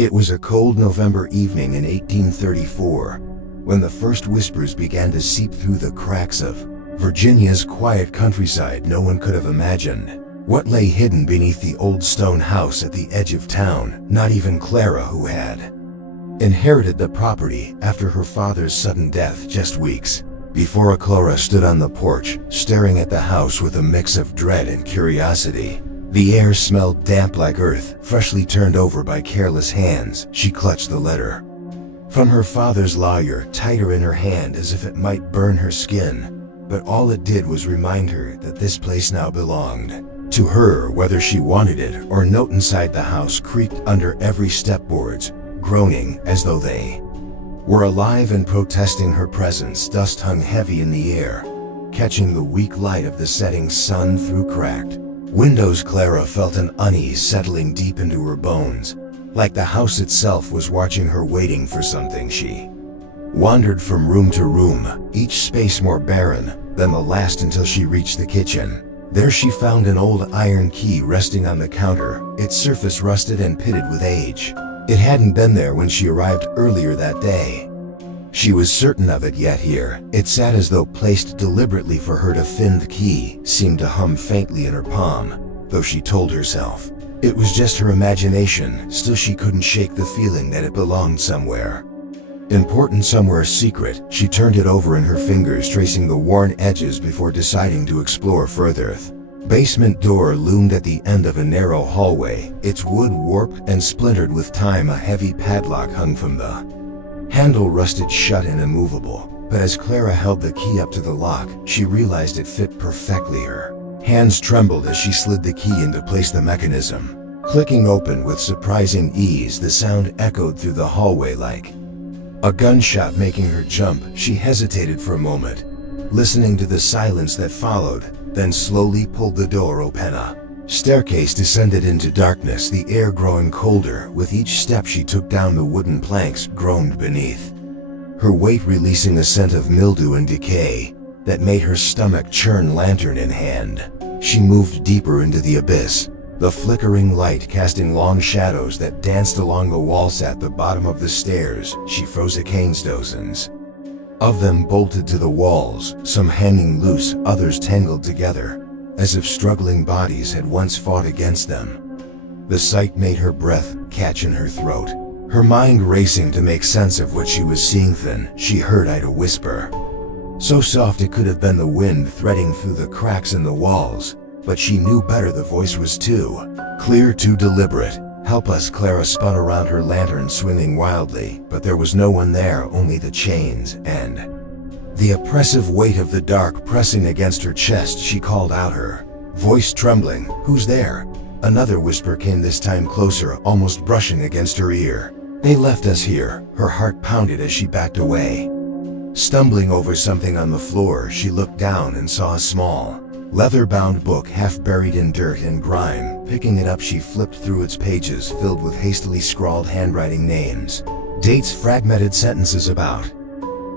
It was a cold November evening in 1834, when the first whispers began to seep through the cracks of Virginia's quiet countryside. No one could have imagined what lay hidden beneath the old stone house at the edge of town, not even Clara, who had inherited the property after her father's sudden death just weeks before. Clara stood on the porch, staring at the house with a mix of dread and curiosity. The air smelled damp like earth, freshly turned over by careless hands. She clutched the letter from her father's lawyer tighter in her hand as if it might burn her skin. But all it did was remind her that this place now belonged to her, whether she wanted it or not. Inside the house creaked under every step, boards groaning as though they were alive and protesting her presence. Dust hung heavy in the air, catching the weak light of the setting sun through cracked windows. Clara felt an unease settling deep into her bones, like the house itself was watching her, waiting for something. She wandered from room to room, each space more barren than the last, until she reached the kitchen. There she found an old iron key resting on the counter, its surface rusted and pitted with age. It hadn't been there when she arrived earlier that day. She was certain of it, yet here it sat as though placed deliberately for her to find. The key seemed to hum faintly in her palm, though she told herself it was just her imagination. Still, she couldn't shake the feeling that it belonged somewhere important, somewhere secret. She turned it over in her fingers, tracing the worn edges before deciding to explore further. The basement door loomed at the end of a narrow hallway, its wood warped and splintered with time. A heavy padlock hung from the handle, rusted shut and immovable. But as Clara held the key up to the lock, she realized it fit perfectly. Her hands trembled as she slid the key into place, the mechanism clicking open with surprising ease. The sound echoed through the hallway like a gunshot, making her jump. She hesitated for a moment, listening to the silence that followed, then slowly pulled the door open. A staircase descended into darkness, the air growing colder with each step she took down. The wooden planks groaned beneath her weight, releasing a scent of mildew and decay that made her stomach churn. Lantern in hand, she moved deeper into the abyss, the flickering light casting long shadows that danced along the walls. At the bottom of the stairs she froze. Dozens of them bolted to the walls, some hanging loose, others tangled together, as if struggling bodies had once fought against them. The sight made her breath catch in her throat, her mind racing to make sense of what she was seeing. Then she heard Ida whisper, so soft it could have been the wind threading through the cracks in the walls. But she knew better. The voice was too clear, too deliberate. Help us. Clara spun around, her lantern swinging wildly, but there was no one there, only the chains and the oppressive weight of the dark pressing against her chest. She called out, her voice trembling, "Who's there?" Another whisper came, this time closer, almost brushing against her ear. "They left us here." Her heart pounded as she backed away. Stumbling over something on the floor, she looked down and saw a small, leather-bound book half buried in dirt and grime. Picking it up, she flipped through its pages, filled with hastily scrawled handwriting, names, dates, fragmented sentences about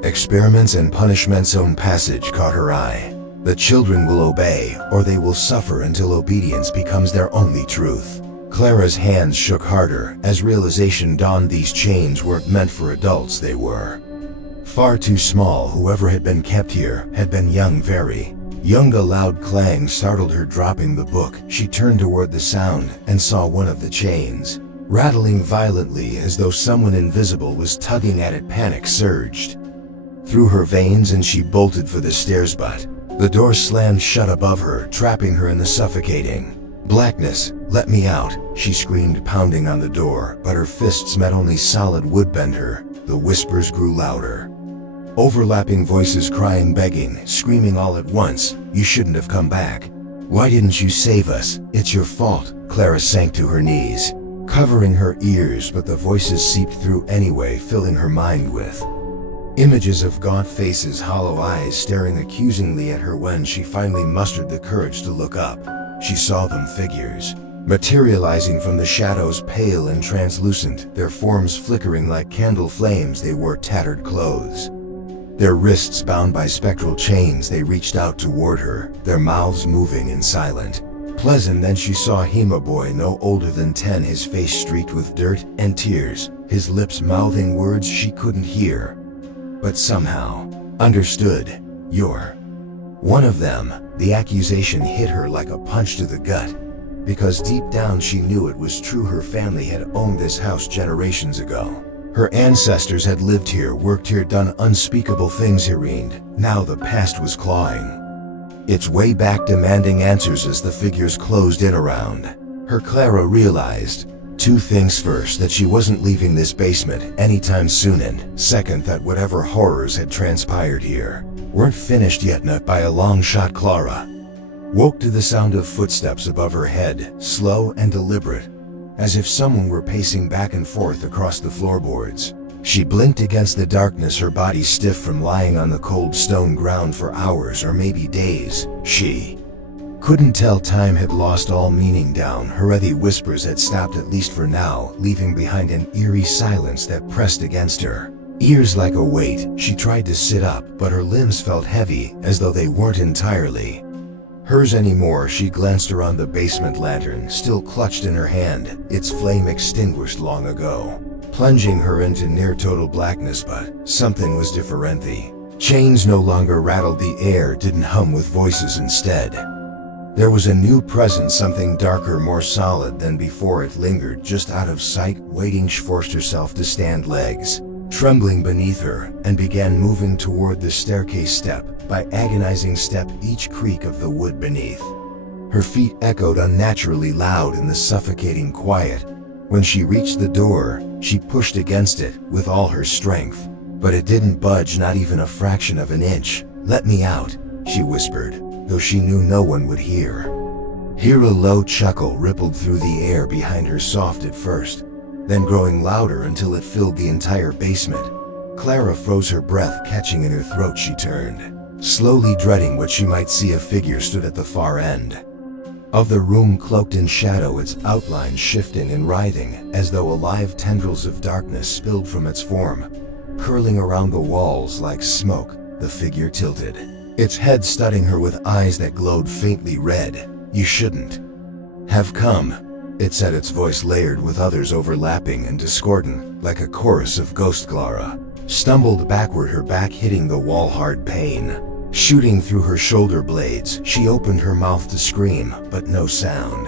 experiments and punishments. Own passage caught her eye. The children will obey, or they will suffer until obedience becomes their only truth. Clara's hands shook harder as realization dawned. These chains weren't meant for adults. They were far too small. Whoever had been kept here had been young, very young. A loud clang startled her. Dropping the book, she turned toward the sound and saw one of the chains rattling violently, as though someone invisible was tugging at it. Panic surged through her veins and she bolted for the stairs, but the door slammed shut above her, trapping her in the suffocating blackness. "Let me out," she screamed, pounding on the door, but her fists met only solid wood. "Bend her." The whispers grew louder, overlapping voices crying, begging, screaming all at once. "You shouldn't have come back. Why didn't you save us? It's your fault." Clara sank to her knees, covering her ears, but the voices seeped through anyway, filling her mind with images of gaunt faces, hollow eyes staring accusingly at her. When she finally mustered the courage to look up, she saw them, figures materializing from the shadows, pale and translucent, their forms flickering like candle flames. They wore tattered clothes, their wrists bound by spectral chains. They reached out toward her, their mouths moving in silent Pleasant. Then she saw him, a boy no older than 10, his face streaked with dirt and tears, his lips mouthing words she couldn't hear, but somehow understood. "You're one of them." The accusation hit her like a punch to the gut, because deep down she knew it was true. Her family had owned this house generations ago. Her ancestors had lived here, worked here, done unspeakable things here, and now the past was clawing its way back, demanding answers. As the figures closed in around her, Clara realized two things. First, that she wasn't leaving this basement anytime soon, and second, that whatever horrors had transpired here weren't finished yet. Not by a long shot. Clara woke to the sound of footsteps above her head, slow and deliberate, as if someone were pacing back and forth across the floorboards. She blinked against the darkness, her body stiff from lying on the cold stone ground for hours or maybe days. She couldn't tell. Time had lost all meaning down her. The whispers had stopped, at least for now, leaving behind an eerie silence that pressed against her ears like a weight. She tried to sit up, but her limbs felt heavy, as though they weren't entirely hers anymore. She glanced around, the basement lantern still clutched in her hand, its flame extinguished long ago, plunging her into near total blackness. But something was different. The chains no longer rattled, the air didn't hum with voices. Instead, there was a new presence, something darker, more solid than before. It lingered just out of sight, waiting. She forced herself to stand, legs trembling beneath her, and began moving toward the staircase, step by agonizing step, each creak of the wood beneath her feet echoed unnaturally loud in the suffocating quiet. When she reached the door, she pushed against it with all her strength, but it didn't budge, not even a fraction of an inch. "Let me out," she whispered, though she knew no one would hear. A low chuckle rippled through the air behind her, soft at first, then growing louder until it filled the entire basement. Clara froze, her breath catching in her throat. She turned, slowly dreading what she might see. A figure stood at the far end of the room, cloaked in shadow, its outline shifting and writhing as though alive. Tendrils of darkness spilled from its form, curling around the walls like smoke. The figure tilted, its head studying her with eyes that glowed faintly red. "You shouldn't have come," it said, its voice layered with others, overlapping and discordant like a chorus of ghosts. Clara stumbled backward, her back hitting the wall, hard pain shooting through her shoulder blades. She opened her mouth to scream, but no sound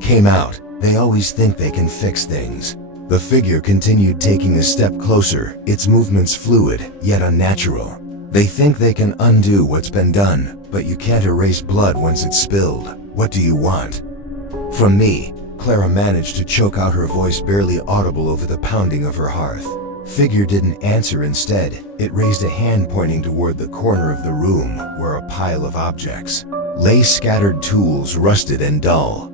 came out. "They always think they can fix things." The figure continued, taking a step closer, its movements fluid yet unnatural. "They think they can undo what's been done, but you can't erase blood once it's spilled. What do you want from me?" Clara managed to choke out, her voice barely audible over the pounding of her hearth. Figure didn't answer. Instead, it raised a hand, pointing toward the corner of the room where a pile of objects lay scattered, tools rusted and dull.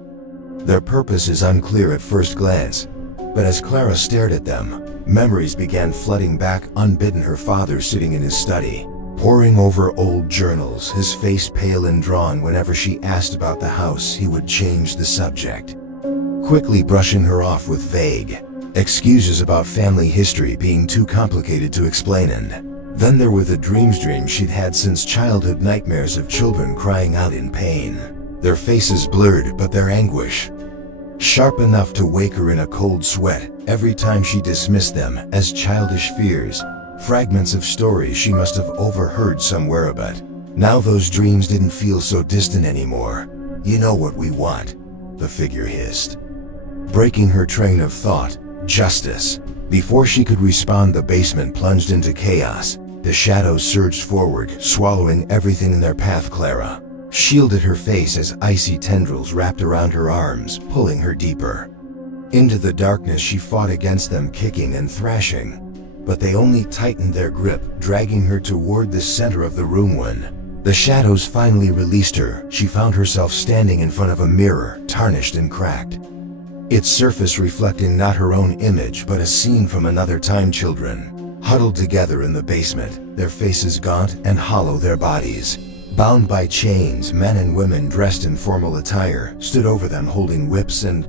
Their purpose is unclear at first glance, but as Clara stared at them, memories began flooding back. Unbidden, her father sitting in his study, poring over old journals, his face pale and drawn. Whenever she asked about the house, he would change the subject, quickly brushing her off with vague excuses about family history being too complicated to explain. And then there were the dreams she'd had since childhood, nightmares of children crying out in pain, their faces blurred, but their anguish sharp enough to wake her in a cold sweat every time she dismissed them as childish fears, fragments of stories she must have overheard somewhere. But now those dreams didn't feel so distant anymore. "You know what we want," the figure hissed, breaking her train of thought. "Justice." Before she could respond, the basement plunged into chaos. The shadows surged forward, swallowing everything in their path. Clara shielded her face as icy tendrils wrapped around her arms, pulling her deeper into the darkness. She fought against them, kicking and thrashing, but they only tightened their grip, dragging her toward the center of the room. When the shadows finally released her, she found herself standing in front of a mirror, tarnished and cracked, its surface reflecting not her own image but a scene from another time. Children huddled together in the basement, their faces gaunt and hollow, their bodies bound by chains. Men and women dressed in formal attire stood over them, holding whips and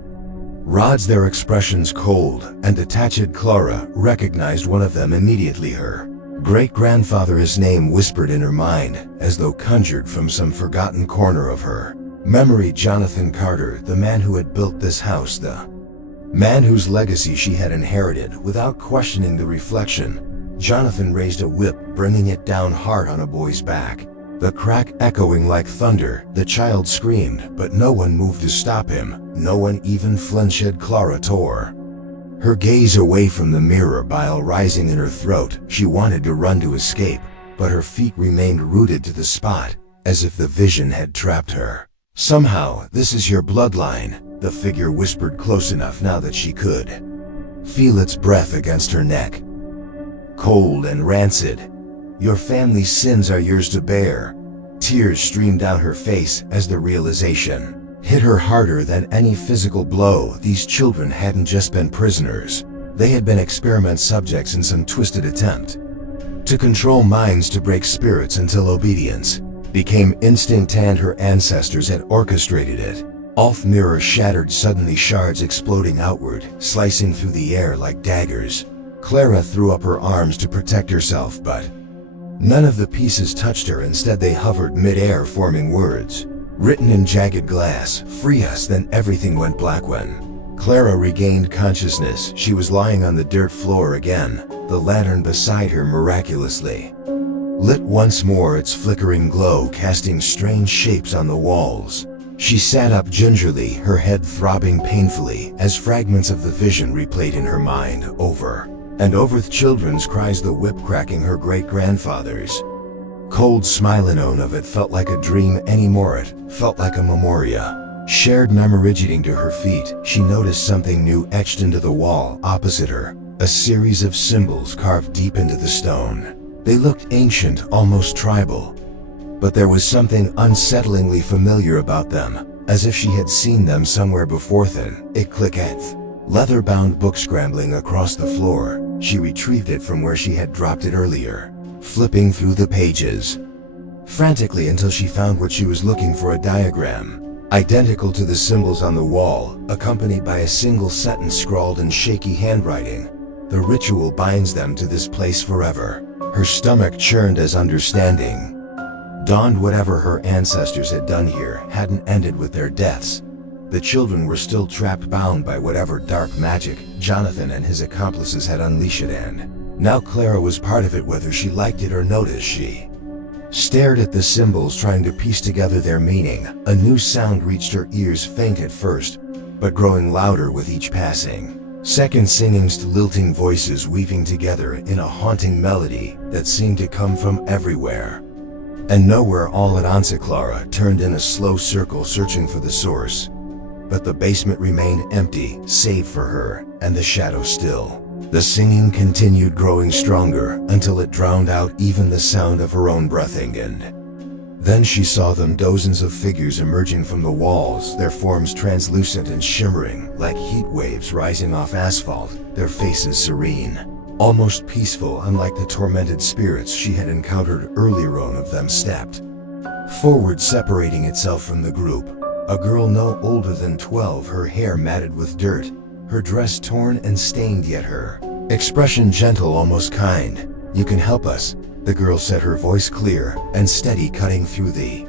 rods, their expressions cold and detached. Clara recognized one of them immediately, her great-grandfather. His name whispered in her mind, as though conjured from some forgotten corner of her Memory Jonathan Carter, the man who had built this house, the man whose legacy she had inherited. Without questioning the reflection, Jonathan raised a whip, bringing it down hard on a boy's back. The crack echoing like thunder, the child screamed, but no one moved to stop him. No one even flinched. Clara tore her gaze away from the mirror, bile rising in her throat. She wanted to run to escape, but her feet remained rooted to the spot, as if the vision had trapped her. Somehow, this is your bloodline, the figure whispered, close enough now that she could feel its breath against her neck. Cold and rancid. Your family's sins are yours to bear. Tears streamed down her face as the realization hit her harder than any physical blow. These children hadn't just been prisoners. They had been experiment subjects in some twisted attempt to control minds, to break spirits until obedience became instinct, and her ancestors had orchestrated it. Off mirror shattered, suddenly shards exploding outward, slicing through the air like daggers. Clara threw up her arms to protect herself, but none of the pieces touched her. Instead, they hovered mid-air, forming words written in jagged glass. Free us. Then everything went black. When Clara regained consciousness, she was lying on the dirt floor again, the lantern beside her miraculously lit once more, its flickering glow casting strange shapes on the walls. She sat up gingerly, her head throbbing painfully as fragments of the vision replayed in her mind over and over. The children's cries, the whip cracking, her great-grandfather's cold smile. None of it felt like a dream anymore. It felt like a memoria. Shared memory. Getting to her feet, she noticed something new etched into the wall opposite her, a series of symbols carved deep into the stone. They looked ancient, almost tribal, but there was something unsettlingly familiar about them, as if she had seen them somewhere before. Then it clicked. Leather-bound book scrambling across the floor. She retrieved it from where she had dropped it earlier, flipping through the pages frantically until she found what she was looking for, a diagram identical to the symbols on the wall, accompanied by a single sentence scrawled in shaky handwriting. The ritual binds them to this place forever. Her stomach churned as understanding dawned. Whatever her ancestors had done here hadn't ended with their deaths. The children were still trapped, bound by whatever dark magic Jonathan and his accomplices had unleashed, and now Clara was part of it, whether she liked it or noticed. She stared at the symbols, trying to piece together their meaning. A new sound reached her ears, faint at first, but growing louder with each passing second. Singings, lilting voices weaving together in a haunting melody that seemed to come from everywhere and nowhere all at once. Clara turned in a slow circle, searching for the source, but the basement remained empty, save for her and the shadow still. The singing continued, growing stronger until it drowned out even the sound of her own breathing. And then she saw them, dozens of figures emerging from the walls, their forms translucent and shimmering like heat waves rising off asphalt, their faces serene, almost peaceful, unlike the tormented spirits she had encountered earlier. One of them stepped forward, separating itself from the group. A girl no older than 12, her hair matted with dirt, her dress torn and stained, yet her expression gentle, almost kind. You can help us, the girl said, her voice clear and steady, cutting through the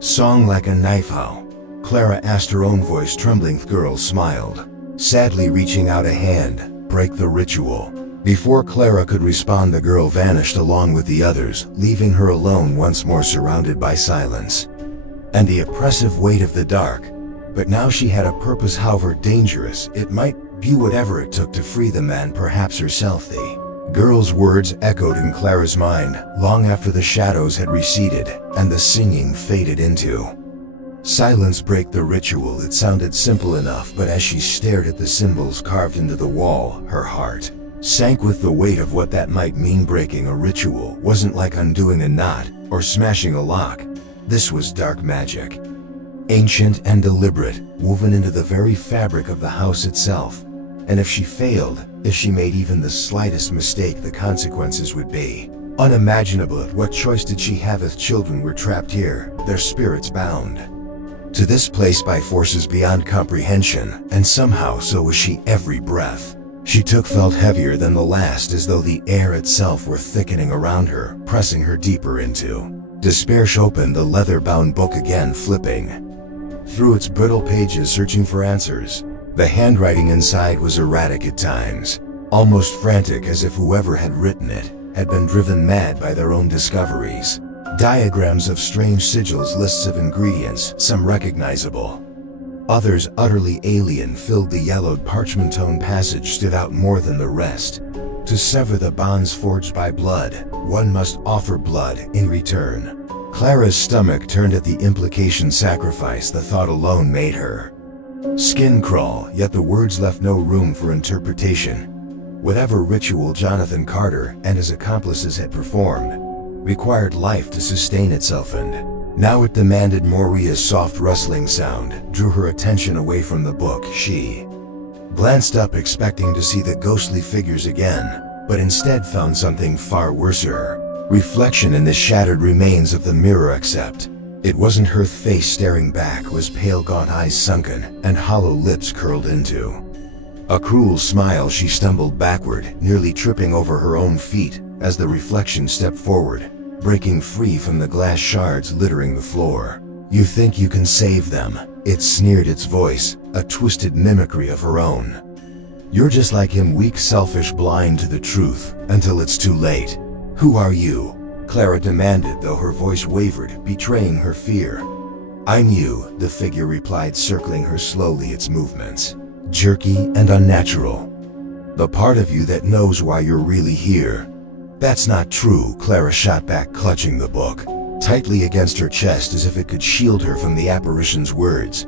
song like a knife. How? Clara asked, her own voice trembling. The girl smiled, sadly reaching out a hand. Break the ritual. Before Clara could respond, the girl vanished along with the others, leaving her alone once more, surrounded by silence and the oppressive weight of the dark. But now she had a purpose, however dangerous it might be, whatever it took to free the man, perhaps herself. The girl's words echoed in Clara's mind long after the shadows had receded and the singing faded into silence. Break the ritual. It sounded simple enough, but as she stared at the symbols carved into the wall, her heart sank with the weight of what that might mean. Breaking a ritual wasn't like undoing a knot or smashing a lock. This was dark magic, ancient and deliberate, woven into the very fabric of the house itself. And if she failed, if she made even the slightest mistake, the consequences would be unimaginable. What choice did she have if children were trapped here, their spirits bound to this place by forces beyond comprehension? And somehow so was she. Every breath she took felt heavier than the last, as though the air itself were thickening around her, pressing her deeper into despair. She opened the leather-bound book again, flipping through its brittle pages searching for answers. The handwriting inside was erratic at times, almost frantic, as if whoever had written it had been driven mad by their own discoveries. Diagrams of strange sigils, lists of ingredients, some recognizable, others utterly alien, filled the yellowed parchment-tone passage stood out more than the rest. To sever the bonds forged by blood, one must offer blood in return. Clara's stomach turned at the implication. Sacrifice, the thought alone made her skin crawl, yet the words left no room for interpretation. Whatever ritual Jonathan Carter and his accomplices had performed required life to sustain itself, and now it demanded more. Ria's soft rustling sound drew her attention away from the book. She glanced up, expecting to see the ghostly figures again, but instead found something far worser. Reflection in the shattered remains of the mirror, except it wasn't her face staring back, was pale, gaunt eyes sunken and hollow lips curled into a cruel smile. She stumbled backward, nearly tripping over her own feet as the reflection stepped forward, breaking free from the glass shards littering the floor. "You think you can save them?" It sneered, its voice a twisted mimicry of her own. "You're just like him, weak, selfish, blind to the truth until it's too late." "Who are you?" Clara demanded, though her voice wavered, betraying her fear. "I'm you," the figure replied, circling her slowly, its movements jerky and unnatural. "The part of you that knows why you're really here." "That's not true," Clara shot back, clutching the book tightly against her chest as if it could shield her from the apparition's words.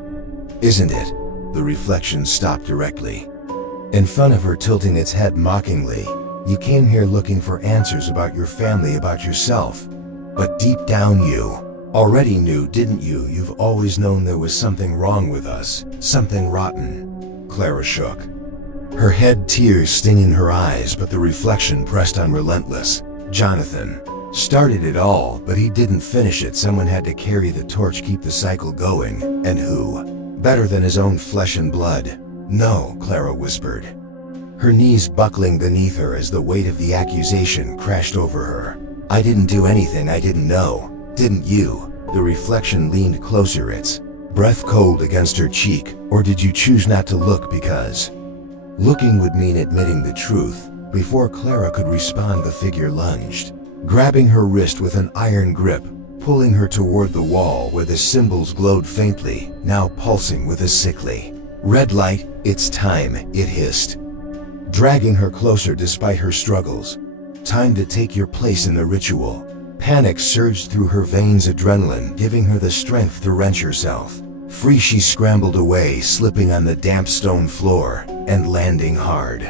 "Isn't it?" The reflection stopped directly in front of her, tilting its head mockingly. "You came here looking for answers about your family, about yourself. But deep down you already knew, didn't you? You've always known there was something wrong with us, something rotten." Clara shook her head, tears stinging her eyes, but the reflection pressed on, relentless. "Jonathan started it all, but he didn't finish it. Someone had to carry the torch, keep the cycle going. And who better than his own flesh and blood?" "No," Clara whispered, her knees buckling beneath her as the weight of the accusation crashed over her. "I didn't do anything I didn't know. Didn't you?" The reflection leaned closer, its breath cold against her cheek. "Or did you choose not to look because looking would mean admitting the truth?" Before Clara could respond, the figure lunged, grabbing her wrist with an iron grip, pulling her toward the wall where the symbols glowed faintly, now pulsing with a sickly red light. "It's time," it hissed, dragging her closer despite her struggles. "Time to take your place in the ritual." Panic surged through her veins, adrenaline giving her the strength to wrench herself free. She scrambled away, slipping on the damp stone floor and landing hard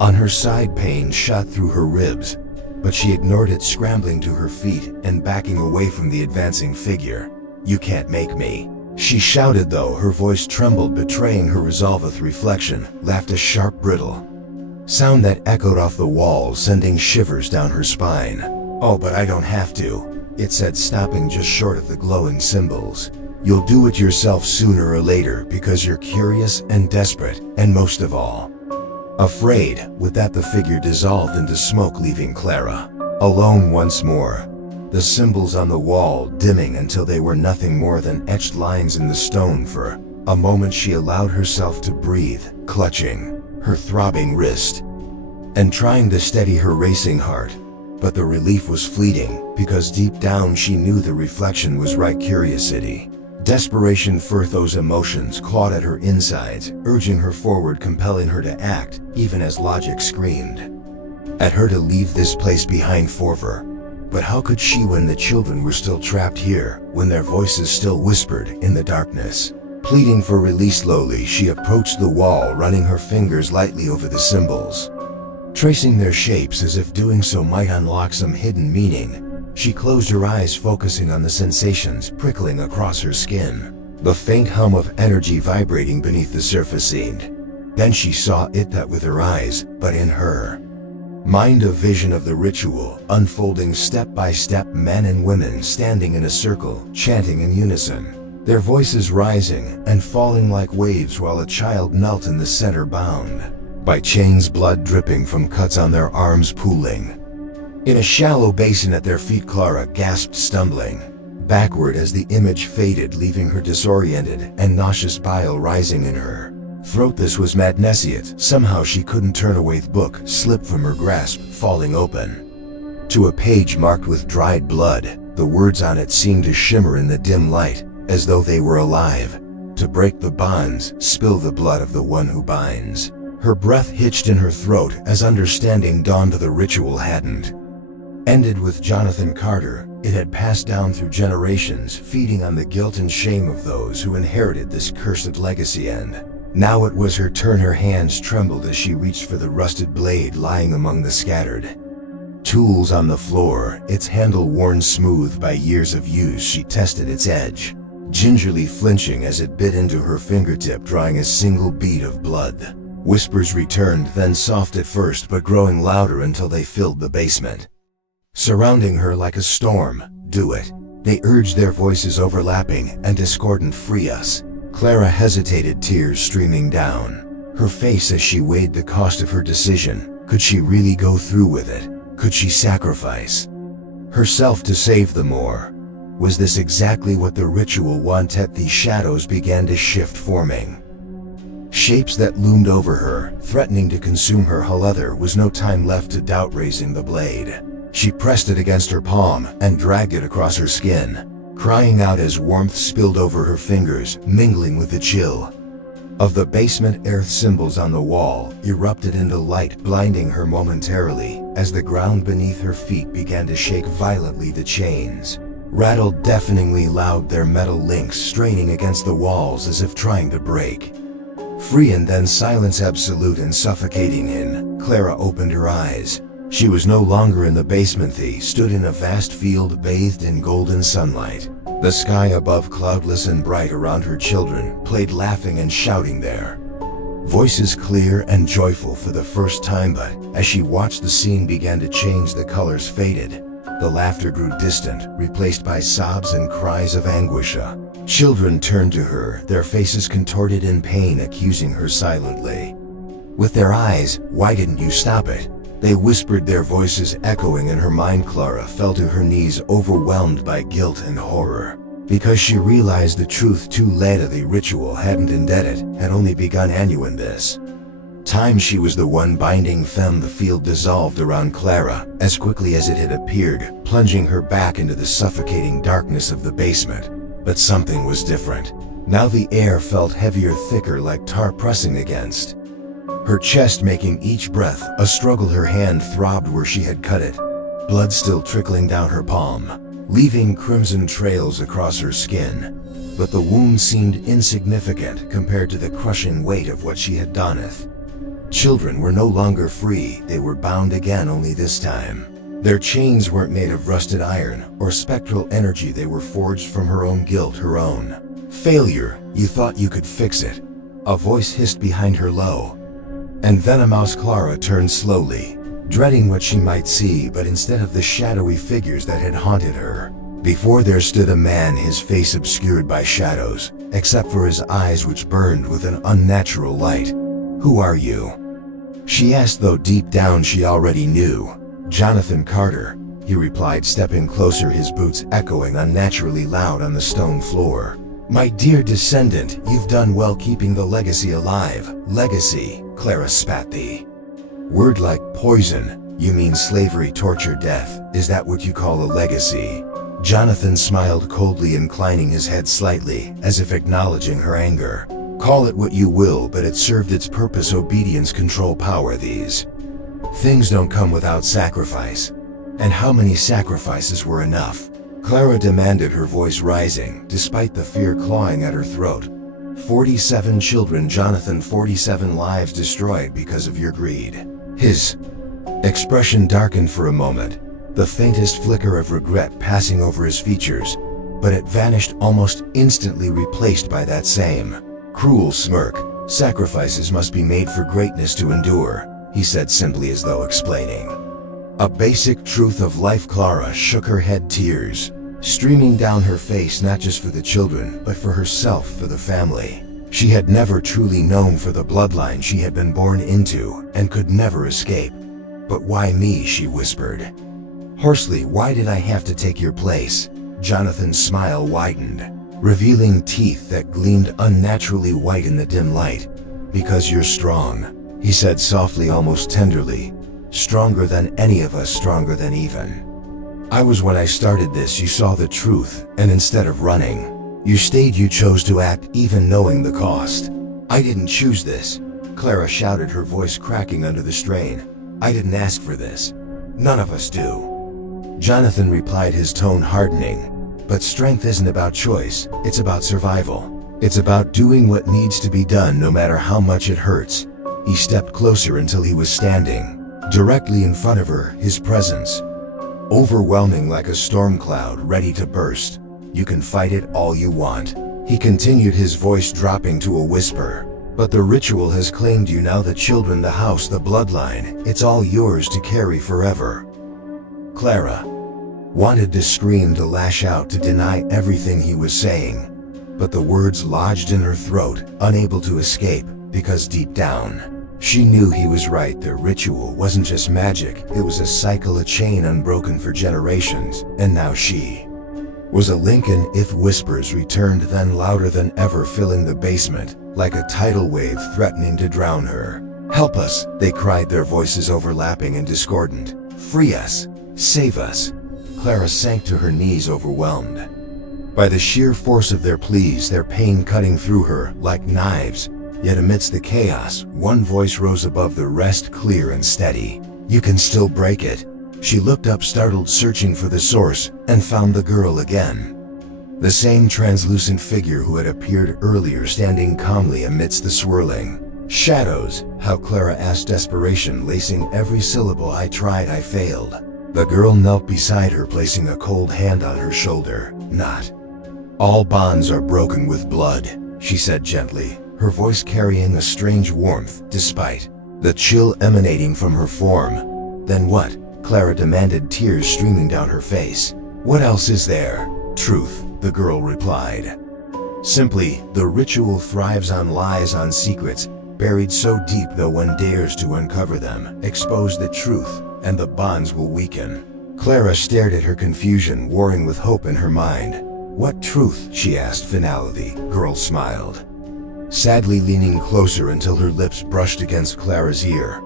on her side. Pain shot through her ribs, but she ignored it, scrambling to her feet and backing away from the advancing figure. "You can't make me," she shouted, though her voice trembled, betraying her resolve. The reflection laughed, a sharp, brittle sound that echoed off the walls, sending shivers down her spine. "Oh, but I don't have to," it said, stopping just short of the glowing symbols. "You'll do it yourself sooner or later, because you're curious and desperate, and most of all, afraid." With that, the figure dissolved into smoke, leaving Clara alone once more, the symbols on the wall dimming until they were nothing more than etched lines in the stone. For a moment she allowed herself to breathe, clutching her throbbing wrist and trying to steady her racing heart. But the relief was fleeting, because deep down she knew the reflection was right. Curiosity, desperation, fear, those emotions clawed at her insides, urging her forward, compelling her to act, even as logic screamed at her to leave this place behind forever. But how could she when the children were still trapped here, when their voices still whispered in the darkness, pleading for release? Slowly she approached the wall, running her fingers lightly over the symbols, tracing their shapes as if doing so might unlock some hidden meaning. She closed her eyes, focusing on the sensations prickling across her skin, the faint hum of energy vibrating beneath the surface seemed. Then she saw it, not with her eyes, but in her mind, a vision of the ritual, unfolding step by step. Men and women standing in a circle, chanting in unison, their voices rising and falling like waves, while a child knelt in the center, bound by chains, blood dripping from cuts on their arms pooling in a shallow basin at their feet. Clara gasped, stumbling backward as the image faded, leaving her disoriented and nauseous bile rising in her throat. This was madness, yet somehow she couldn't turn away. The book slipped from her grasp, falling open. To a page marked with dried blood, the words on it seemed to shimmer in the dim light, as though they were alive. To break the bonds, spill the blood of the one who binds. Her breath hitched in her throat as understanding dawned. The ritual hadn't ended with Jonathan Carter. It had passed down through generations, feeding on the guilt and shame of those who inherited this cursed legacy. And now it was her turn. Her hands trembled as she reached for the rusted blade lying among the scattered tools on the floor, its handle worn smooth by years of use. She tested its edge, gingerly flinching as it bit into her fingertip, drawing a single bead of blood. Whispers returned, then soft at first but growing louder until they filled the basement, surrounding her like a storm. "Do it," they urged, their voices overlapping and discordant. "Free us." Clara hesitated, tears streaming down her face as she weighed the cost of her decision. Could she really go through with it? Could she sacrifice herself to save them, or was this exactly what the ritual wanted? The shadows began to shift, forming shapes that loomed over her, threatening to consume her. There was no time left to doubt. Raising the blade, she pressed it against her palm and dragged it across her skin, crying out as warmth spilled over her fingers, mingling with the chill of the basement. Earth symbols on the wall erupted into light, blinding her momentarily as the ground beneath her feet began to shake violently. The chains rattled deafeningly loud, their metal links straining against the walls as if trying to break free. And then silence, absolute and suffocating. Clara opened her eyes. She was no longer in the basement. They stood in a vast field bathed in golden sunlight. The sky above, cloudless and bright. Around her, children played, laughing and shouting, their voices clear and joyful for the first time. But as she watched, the scene began to change. The colors faded. The laughter grew distant, replaced by sobs and cries of anguish. Children turned to her, their faces contorted in pain, accusing her silently with their eyes. "Why didn't you stop it?" they whispered, their voices echoing in her mind. Clara fell to her knees, overwhelmed by guilt and horror, because she realized the truth too late. The ritual hadn't ended, had only begun. In this time, she was the one binding them. The field dissolved around Clara as quickly as it had appeared, plunging her back into the suffocating darkness of the basement. But something was different. Now the air felt heavier, thicker, like tar pressing against her chest, making each breath a struggle. Her hand throbbed where she had cut it, blood still trickling down her palm, leaving crimson trails across her skin. But the wound seemed insignificant compared to the crushing weight of what she had done. Children were no longer free, they were bound again, only this time their chains weren't made of rusted iron or spectral energy. They were forged from her own guilt, her own failure. "You thought you could fix it," a voice hissed behind her, low and venomous. Clara turned slowly, dreading what she might see, but instead of the shadowy figures that had haunted her before, there stood a man, his face obscured by shadows, except for his eyes, which burned with an unnatural light. "Who are you?" she asked, though deep down she already knew. "Jonathan Carter," he replied, stepping closer, his boots echoing unnaturally loud on the stone floor. "My dear descendant, you've done well keeping the legacy alive." "Legacy?" Clara spat the word like poison. "You mean slavery, torture, death? Is that what you call a legacy?" Jonathan smiled coldly, inclining his head slightly, as if acknowledging her anger. "Call it what you will, but it served its purpose. Obedience, control, power. These things don't come without sacrifice." "And how many sacrifices were enough?" Clara demanded, her voice rising, despite the fear clawing at her throat. 47 children, Jonathan, 47 lives destroyed because of your greed." His expression darkened for a moment, the faintest flicker of regret passing over his features, but it vanished almost instantly, replaced by that same cruel smirk. "Sacrifices must be made for greatness to endure," he said simply, as though explaining a basic truth of life. Clara shook her head, tears streaming down her face, not just for the children, but for herself, for the family she had never truly known, for the bloodline she had been born into and could never escape. "But why me?" she whispered hoarsely. "Why did I have to take your place?" Jonathan's smile widened, revealing teeth that gleamed unnaturally white in the dim light. "Because you're strong," he said softly, almost tenderly. "Stronger than any of us, stronger than even. I was when I started this. You saw the truth, and instead of running, you stayed. You chose to act, even knowing the cost. I didn't choose this," Clara shouted, her voice cracking under the strain. "I didn't ask for this. None of us do." Jonathan replied, his tone hardening. "But strength isn't about choice, it's about survival. It's about doing what needs to be done no matter how much it hurts." He stepped closer until he was standing directly in front of her, his presence overwhelming like a storm cloud ready to burst. "You can fight it all you want," he continued, his voice dropping to a whisper. "But the ritual has claimed you now. The children, the house, the bloodline, it's all yours to carry forever." Clara wanted to scream, to lash out, to deny everything he was saying. But the words lodged in her throat, unable to escape, because deep down, she knew he was right. The ritual wasn't just magic, it was a cycle, a chain unbroken for generations, and now she was a link in it. Whispers returned, then louder than ever, filling the basement, like a tidal wave threatening to drown her. "Help us," they cried, their voices overlapping and discordant. "Free us. Save us." Clara sank to her knees, overwhelmed by the sheer force of their pleas, their pain cutting through her like knives. Yet amidst the chaos, one voice rose above the rest, clear and steady. "You can still break it." She looked up, startled, searching for the source, and found the girl again. The same translucent figure who had appeared earlier, standing calmly amidst the swirling shadows. "How?" Clara asked, desperation lacing every syllable. "I tried, I failed." The girl knelt beside her, placing a cold hand on her shoulder. "Not all bonds are broken with blood," she said gently, her voice carrying a strange warmth, despite the chill emanating from her form. "Then what?" Clara demanded, tears streaming down her face. "What else is there?" "Truth," the girl replied. Simply, the ritual thrives on lies, on secrets, buried so deep no one dares to uncover them. Expose the truth, and the bonds will weaken. Clara stared at her, confusion warring with hope in her mind. "What truth?" she asked finality. Girl smiled, sadly, leaning closer until her lips brushed against Clara's ear.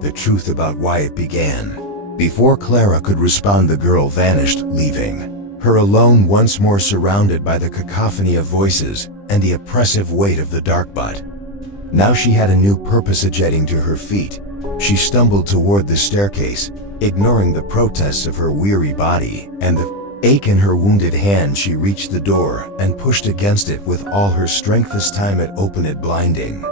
"The truth about why it began." Before Clara could respond, the girl vanished, leaving her alone once more, surrounded by the cacophony of voices and the oppressive weight of the dark. But now she had a new purpose. Jetting to her feet, she stumbled toward the staircase, ignoring the protests of her weary body and the ache in her wounded hand. She reached the door and pushed against it with all her strength. This time it opened it, blinding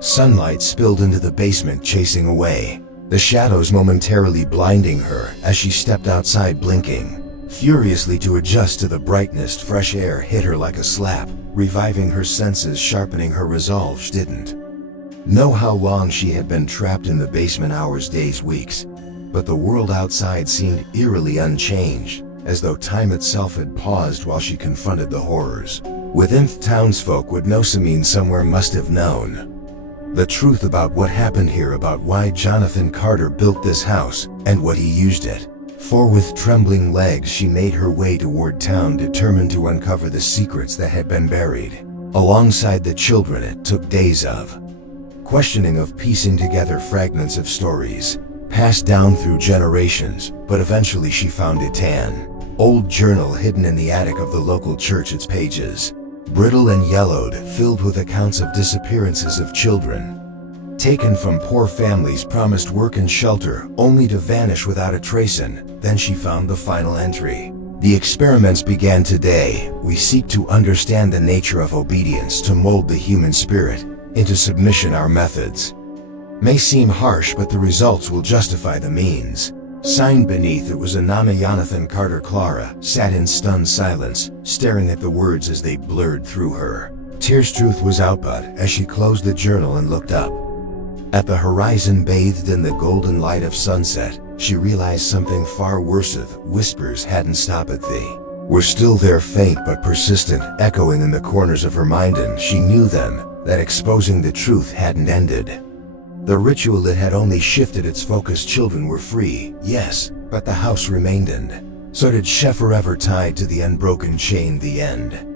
sunlight spilled into the basement, chasing away the shadows, momentarily blinding her as she stepped outside, blinking furiously to adjust to the brightness. Fresh air hit her like a slap, reviving her senses, sharpening her resolve. She didn't know how long she had been trapped in the basement, hours, days, weeks, but the world outside seemed eerily unchanged, as though time itself had paused while she confronted the horrors within. Townsfolk would know. Samine somewhere must have known the truth about what happened here, about why Jonathan Carter built this house, and what he used it for. With trembling legs, she made her way toward town, determined to uncover the secrets that had been buried alongside the children. It took days of questioning, of piecing together fragments of stories passed down through generations, but eventually she found it. An old journal hidden in the attic of the local church, its pages brittle and yellowed, filled with accounts of disappearances of children taken from poor families, promised work and shelter, only to vanish without a trace. And then she found the final entry. "The experiments began today. We seek to understand the nature of obedience, to mold the human spirit into submission. Our methods may seem harsh, but the results will justify the means." Signed beneath it was Anama Jonathan Carter. Clara sat in stunned silence, staring at the words as they blurred through her tears. Truth was out, but as she closed the journal and looked up at the horizon bathed in the golden light of sunset, she realized something far worse. Whispers hadn't stopped. They were still there, faint but persistent, echoing in the corners of her mind, and she knew then that exposing the truth hadn't ended. The ritual, it had only shifted its focus. Children were free, yes, but the house remained, and So did she forever tied to the unbroken chain the end?